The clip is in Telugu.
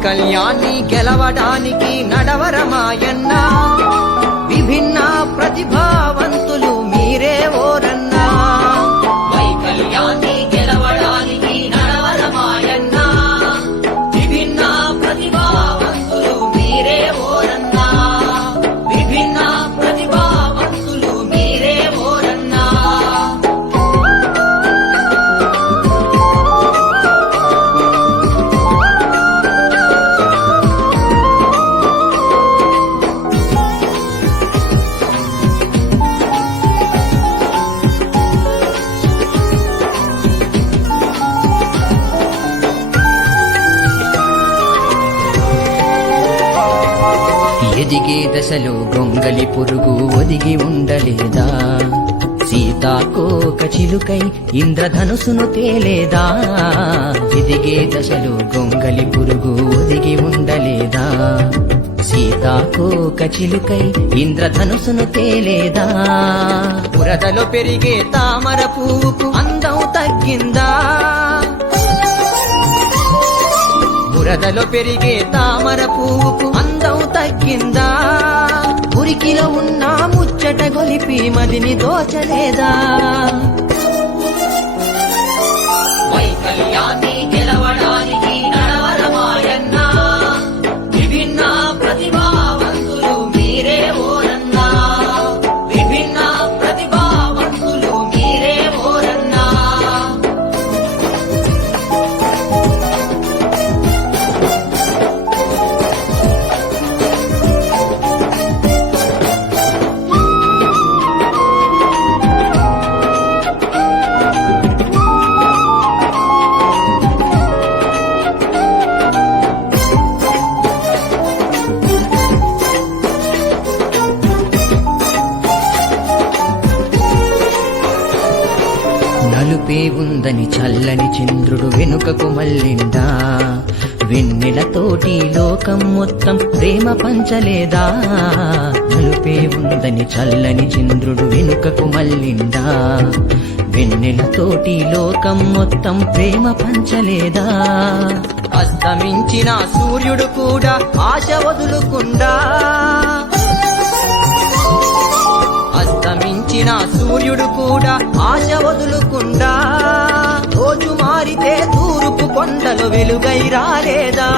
వైకల్యాన్ని గెలవడానికి నడవరమాయన్న విభిన్న ప్రతిభావంతులు మీరే ఓరన్నా వైకల్యాన్ని గెలవడానికి నడవరమాయన్న విభిన్న ప్రతిభావంతులు మీరే ఓరన్నా విభిన్న ప్రతిభావంతులు మీరే ఓరన్నా ఎదిగే దశలో గొంగలి పురుగు ఒదిగి ఉండలేదా సీతాకోక చిలుకై ఇంద్రధనుసును తేలేదా ఎదిగే దశలో గొంగలి పురుగు ఒదిగి ఉండలేదా సీతాకోక చిలుకై ఇంద్రధనుసును తేలేదా బురదలో పెరిగే తామర పువ్వుకు అందం తగ్గిందా బురదలో పెరిగే తామర పువ్వుకు అందం తగ్గిందా ఉరికిలో ఉన్న ముచ్చట గొలిపి మదిని దోచలేదా వైకల్యాన్ని గెలవడానికి నడవరమాయన్నా విభిన్న ప్రతిభావంతులు మీరే ఓరన్నా విభిన్న ప్రతిభావంతులు మీరే ఓరన్నా నలుపే ఉందని చల్లని చంద్రుడు వెనుకకు మళ్ళిందా వెన్నెలతోటి లోకం మొత్తం ప్రేమ పంచలేదా నలుపే ఉందని చల్లని చంద్రుడు వెనుకకు మళ్ళిందా వెన్నెలతోటి లోకం మొత్తం ప్రేమ పంచలేదా అస్తమించిన సూర్యుడు కూడా ఆశ వదులుకుండా అస్తమించిన సూర్యుడు కూడా ఆశ వదులుకుండా రోజు మారితే తూర్పు కొండలు వెలుగై రాలేదా